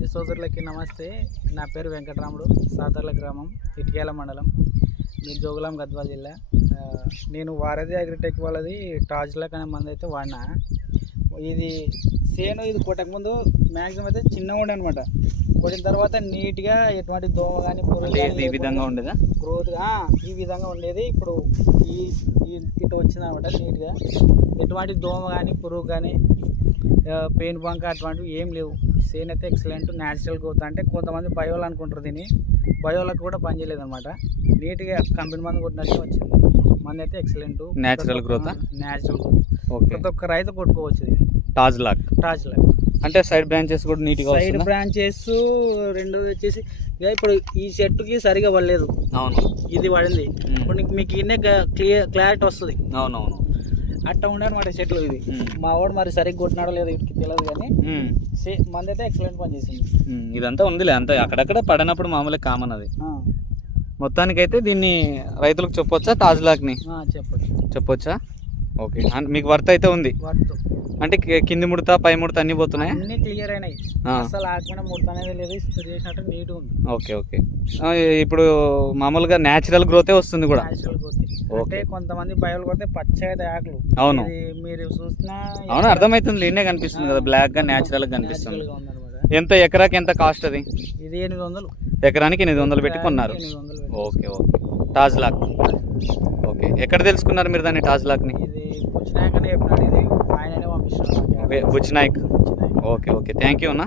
రైతు సోదరులకి నమస్తే. నా పేరు వెంకటరాముడు, సాదర్ల గ్రామం, ఇటికేల మండలం, మీ జోగులాం గద్వాల జిల్లా. నేను వారధి అగ్రిటెక్ వాళ్ళది టాజ్లాక్ అనే మంది అయితే వాడినా. ఇది సేను ఇది కొట్టకముందు మ్యాక్సిమం అయితే చిన్నగా ఉండే అనమాట. కొట్టిన తర్వాత నీట్గా ఎటువంటి దోమ కానీ ఈ విధంగా ఉండేదా గ్రోత్గా ఈ విధంగా ఉండేది. ఇప్పుడు ఇటు వచ్చింది అనమాట. నీట్గా ఎటువంటి దోమ కానీ పురుగు కానీ పెయిన్ బంక అటువంటివి ఏం లేవు. సేన్ అయితే ఎక్సలెంట్ న్యాచురల్ గ్రోత్. అంటే కొంతమంది బయోలు అనుకుంటారు, దీన్ని బయోలకు కూడా పనిచేయలేదు అనమాట. నీట్గా కంపెనీ మంది కొట్టినట్టు వచ్చింది. మంది అయితే excellent natural growth. Natural growth ప్రతి ఒక్క రైతు కొట్టుకోవచ్చు. ఇది టాజ్లాక్ అంటే సైడ్ బ్రాంచెస్ కూడా నీట్గా సైడ్ బ్రాంచెస్ రెండోది వచ్చేసి ఇప్పుడు ఈ చెట్టుకి సరిగా పడలేదు. అవును, ఇది పడింది. ఇప్పుడు మీకు ఇన్నే క్లారిటీ వస్తుంది. అవునవును, అట్లా ఉండే అనమాట చెట్లు. ఇది మా వాడు మరి సరిగ్గా కొట్టినాడో లేదో వీటికి తెలియదు, కానీ మంది అయితే ఎక్సలెంట్ పని చేసింది. ఇదంతా ఉందిలే, అంతా అక్కడక్కడ పడినప్పుడు మామూలుగా కామన్ అది. మొత్తానికైతే దీన్ని రైతులకు చెప్పొచ్చా టాజ్లాక్ని? చెప్పొచ్చా? ఓకే, మీకు వర్త్ అయితే ఉంది. అంటే కింది ముడత పై ముడత అన్ని పోతున్నాయి, అన్ని క్లియర్ అయినాయి. అసలు ఆకుండా ముడత అనేది లేదు, ఇస్త్రీ చేసినట్టు నీట్ ఉంది. Okay okay. ఇప్పుడు మామూలుగా న్యాచురల్ గ్రోతే వస్తుంది కూడా. Natural growth. అంటే కొంతమంది బయలు కొడితే పచ్చగా ఆకులు. అవును, మీరు చూసినా అవును అర్థమవుతుంది. లీనే కనిపిస్తుంది కదా, బ్లాక్ గా న్యాచురల్ గా కనిపిస్తుంది. ఎంత ఎకరాకి ఎంత కాస్ట్ అది? ఇది 800. ఎకరానికి 800 పెట్టి కొన్నారు. Okay okay. టాజ్లాక్. ఓకే, ఎక్కడ తెలుసుకున్నారు మీరు దాన్ని టాజ్లాక్ని? ఇది బుచ్నాయక్ అని చెప్పినాడు, ఇది ఆయననే పంపిస్తున్నాడు. బుచ్నాయక్. ఓకే ఓకే, థ్యాంక్ యూ అన్న.